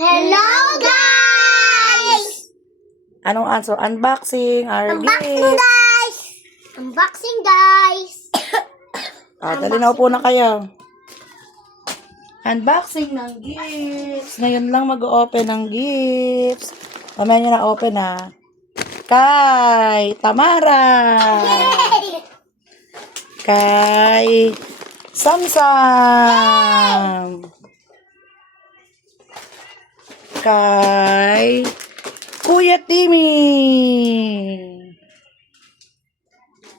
Hello, guys! Anong answer? Unboxing, our Unboxing, gift. guys! Unboxing, guys! Dali na po na kayo. Unboxing ng gifts. Ngayon lang mag-open ng gifts. Mamaya nyo na open Kay Tamara. Yay! Kay Samsam. Kay Kuya Timmy.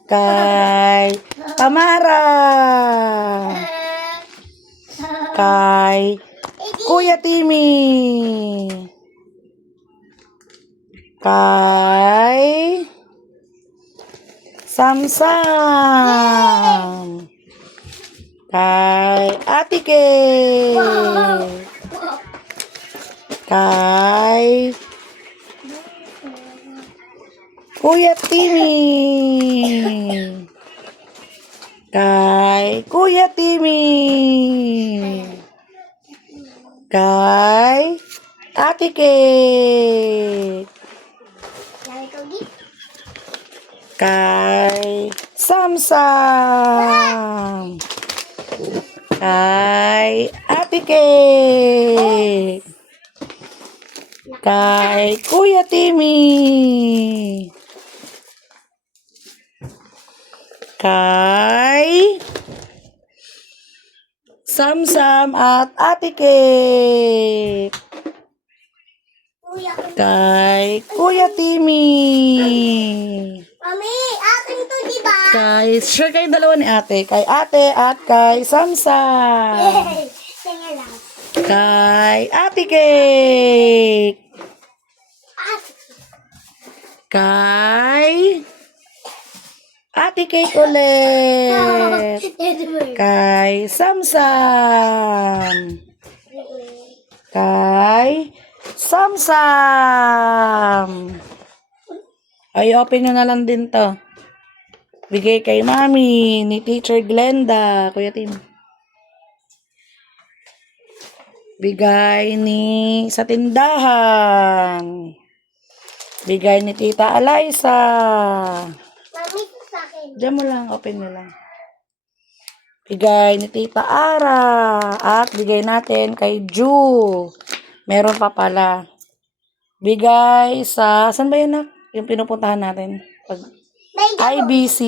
Kay Tamara. Kay Kuya Timmy. Kay Samsam. Kay Ate Kay. Kay Kuya Timmy. Kay Kuya Timmy. Kay Ate Kay. Kay Samsam. Kay Ate Kay. Kay Kuya Timmy. Kay Samsam at Ate Kay. Kay Kuya Timmy. Mami, akin to, diba? Share kayo dalawa ni ate. Kay ate at kay Samsam. Yay! Sige lang. Kay Ate Cake. Kay Ate Cake ulit. Kay Samsam. Kay Samsam. Ay, open nyo na lang din to. Bigay kay Mami ni Teacher Glenda. Kuya Tim. Bigay ni sa tindahan. Bigay ni Tita Eliza. Mami, sa akin. Diyan mo lang, open mo lang. Bigay ni Tita Ara. At bigay natin kay Ju. Meron pa pala. Bigay sa, saan ba yun na? Yung pinupuntahan natin. IBC.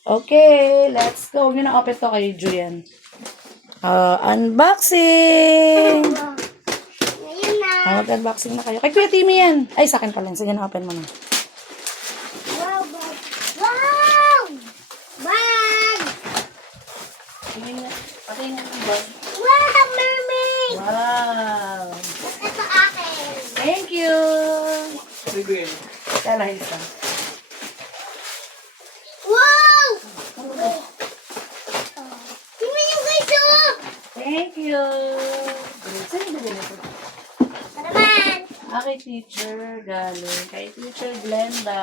Okay, let's go. Huwag nyo na open to kay Ju yan. Unboxing! Ngayon na. Mag-unboxing na kayo. Kay Kuya Timmy yan. Ay, sa akin pala. Sige na, open mo na. Wow, bag. Wow! Bag! Patayin nga yung bag. Wow, mermaid! Wow! Ito akin. Thank you! Kala, isa. Wow! Tingnan yung guys, oh! Thank you! Saan yung bigay nito? Ito naman. Kay teacher, galing. Kay teacher Glenda.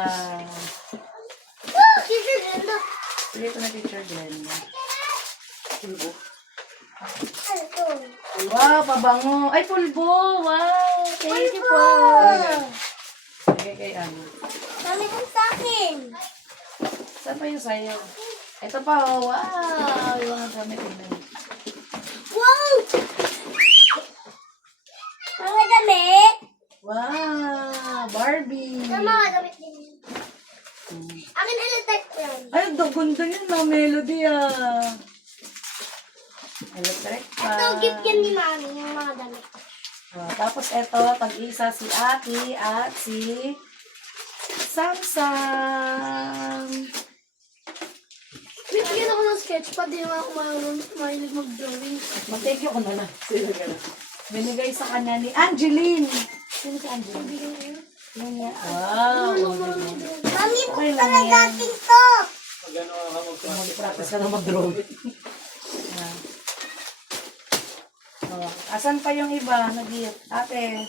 Wow, teacher ganda. Bigay ko na teacher Glenda. Ano to? Wow, pabango. Ay, pulbo. Wow. Thank you po. Bigay kay ano. Mami, ito sa akin. Saan pa yung sayo? Ito pa, oh. Wow. Yung mga gamit din. Wow! Mga damit. Wow. Barbie. Ito mga damit din. Akin electric yan. Ay, ganda yun na. Melody, Electric pa. Ito, gift yan ni Mami, yung mga damit. Tapos ito, tag-isa si Ate at si Samsam. Bigyan ako ng sketchpad, di naman ako mahilig mag-drawing. Mag-thank you ko na lang. Binigay sa kanya ni Angeline. Sino si Angeline? Yan niya. Wow. Mami, Okay buksan lang na yan. natin to. Mag-practice ka na mag-drawing. Asan pa yung iba? Nag-gift. Ate.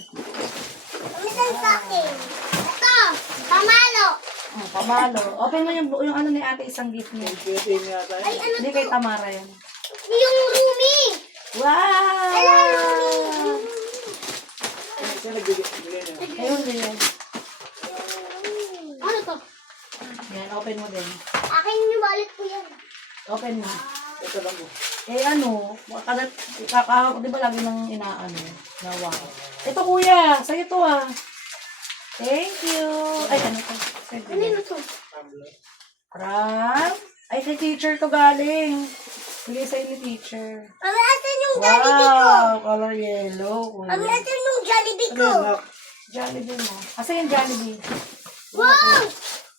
Mami, saan sa akin? Ito, pamalo. Pamalo. Open mo yung ano ni ate, isang gift niya. Ay, ano Hindi to? kay Tamara yan. Yung roomie. Wow! Hello, roomie. bigay niya. Ayun din. Ano to? Yan, open mo din. Akin yung wallet ko yan. Open mo. Ito lang po. Eh ano, kakahap, di ba lagi nang inaano, nawa. Ito kuya, sa'yo to ah. Thank you. Ay, ano to? Ano yun to? Tumbler. Ram? Ay, kay teacher to galing. Bigay sa'yo ni teacher. Mami, asan yung Jollibee ko? Wow, color yellow. Mami, Kuya. asan yung Jollibee Ano ko? yan, Nak? Jollibee mo. Asa yung Jollibee? Wow!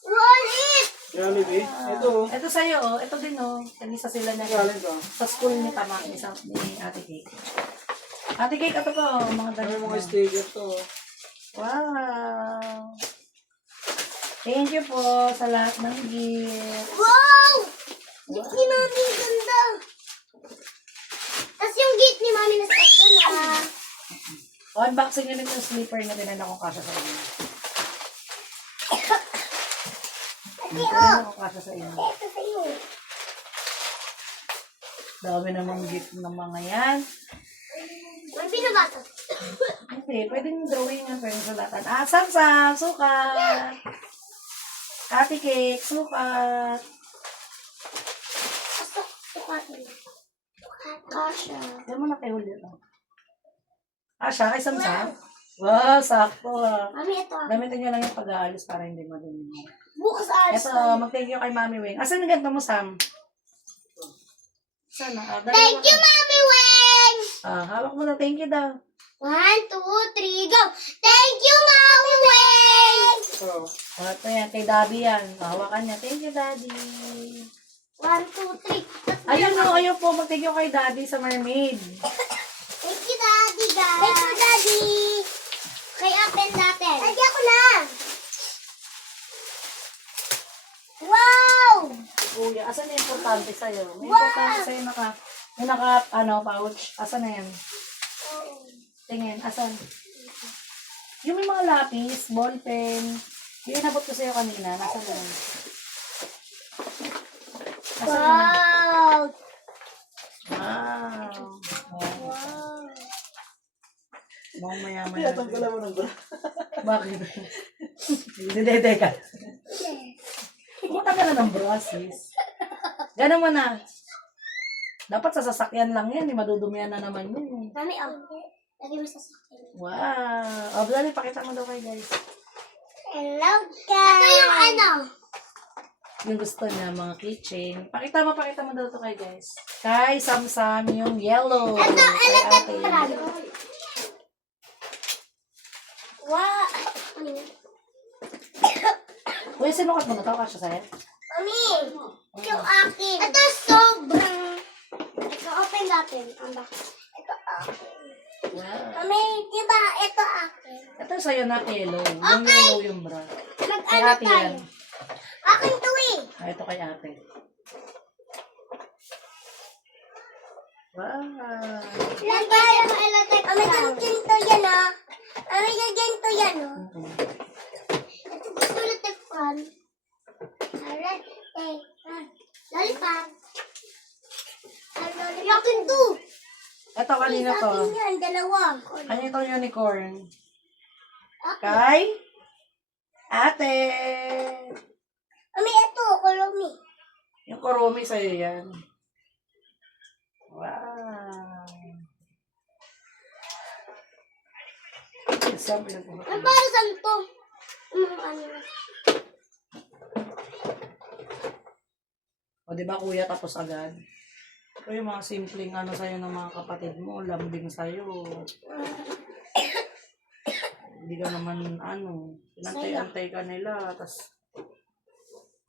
Wallet! Jollibee? Ito oh. Ito sa'yo oh. Ito din oh. Kanisa sila na Galing ka. sa school ni Tama, ni Ate Cake. Ate Cake, ito po. Mga Ano damit yung mo. mga sticker to oh. Wow. Thank you po sa lahat ng gift. Wow! Gift ni Mami, ganda. Tapos yung gift ni Mami nasa ito na. Unboxing nyo rin yung slipper na dinala kong kasha sa inyo. Dinala kong kasha sa inyo. Ito sa'yo. Dami namang gift ng mga yan. May binabasa. Okay, pwedeng drawing yan, pwedeng sulatan. Ah, Sam-Sam, sukat. Ate Cake, sukat. Pasok. Sukatin. Sukat. Kasha. Diyan mo na kayo ulit. Ah, siya kay Sam-Sam? Wow, sakto ah. Mami, ito. Gamitin nyo lang yung pag-aalis para hindi madumi. Bukas alis. Ito, mag-thank you kay Mami Wing. Asan yung ganito mo, Sam? Sana. Ah, Thank you, Mami Weng! Ah, hawak mo na. Thank you daw. 1, 2, 3, go! Thank you, Mami Weng! Oh. Ah, ito yan. Kay Daddy yan. Hawakan niya. Thank you, Daddy. 1, 2, 3. Ayun o, ayun po. Mag-thank you kay Daddy sa mermaid. Thank you, Daddy, guys. Thank you, Daddy. Kay Apen natin. Lagyan ko na. Wow! Kuya, asan yung importante sa'yo? May Wow! importante sa'yo may pouch. Asan na yan? Tingin, asan? Yung may mga lapis, ballpen. Yung inabot ko sa'yo kanina, nasan na yan? Asan na yan? Wow! Wow. Wow! Mukhang mayaman Kaya na. tanggalan mo ng bra. Bakit? Hindi, teka. Pumunta ka na ng brasis. Gano'n mo na. Dapat sa sasakyan lang yan. Madudumihan na naman yun. Mami, lagi mo sa sakin. Wow. O, Blali, pakita mo daw kay guys. Hello, guys! Ito yung ano? Yung gusto niya, mga keychain. Pakita mo daw to kay guys. Kay Sam-Sam yung yellow. Ito, Kay Ate. electric. Wow! Ano yun? Uy, sinukat mo na to. Kasya sa'yo? Mami, yung akin. Ito sobrang... Ito, open natin. Ito akin. Wow. Mami, di ba ito akin? Ito sa'yo na yellow. Yung yellow yung bra. Kay Mag-ano ate tayo? yan. Akin to eh. Ah, ito kay ate. Wow. Lagay mo electric. Mami, ganito yan ah. Mami, ganito yan oh. Ito gusto electric fan. Alright, lollipop. Akin to. Ito kanina to. Akin yan, dalawa. Ano itong unicorn? Akin. Kay ate. Mami, ito, Kuromi. Yung kurumi sa'yo yan. Wow. Sabi na po. Ang para saan to? Ano na? O, di ba kuya, tapos agad? Ito yung mga simpleng ano sa'yo ng mga kapatid mo, lambing sa'yo. Hindi ka naman, ano, pinantay-antay ka nila, tapos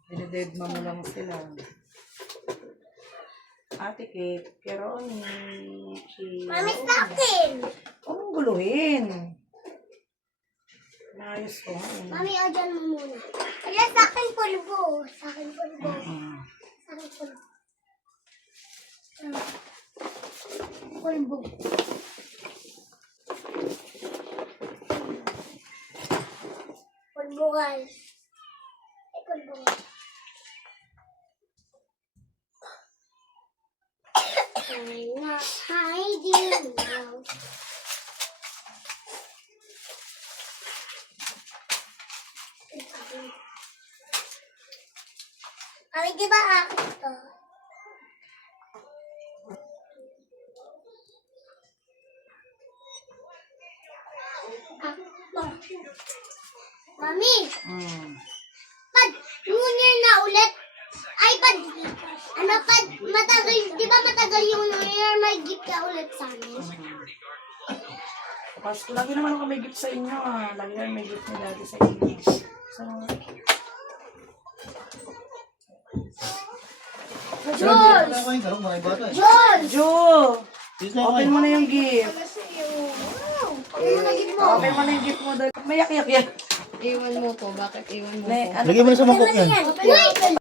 dinidedma mo lang sila. Ate Kate, Keroni, Mami, sa akin. Huwag mong guluhin. Naayos ko. Mami, o dyan mo muna. Wala, sa akin pulbo. Sa akin pulbo. Sa akin pulbo. Pulbo. Pulbo, guys. Ay, pulbo. I'm not hiding now. Ay, di ba akin to? Mami, Mm. pag New Year na ulit, ay pag matagal, di ba matagal yung New Year, may gift ka ulit sa amin. Pasko, lagi naman ako may gift sa inyo ah. Lagi naman may gift ni Daddy sa inyo. So, Jules! Wala ko yung karong mga bata eh. Jules! Jo! Dito na Open mo na yung gift. Ano mo na gift mo? Open mo na yung gift mo dahil may yak-yak yan. Iwan mo po. Bakit iwan mo Ne, po? ano, Lagyan mo na sa mangkok yan. Wait!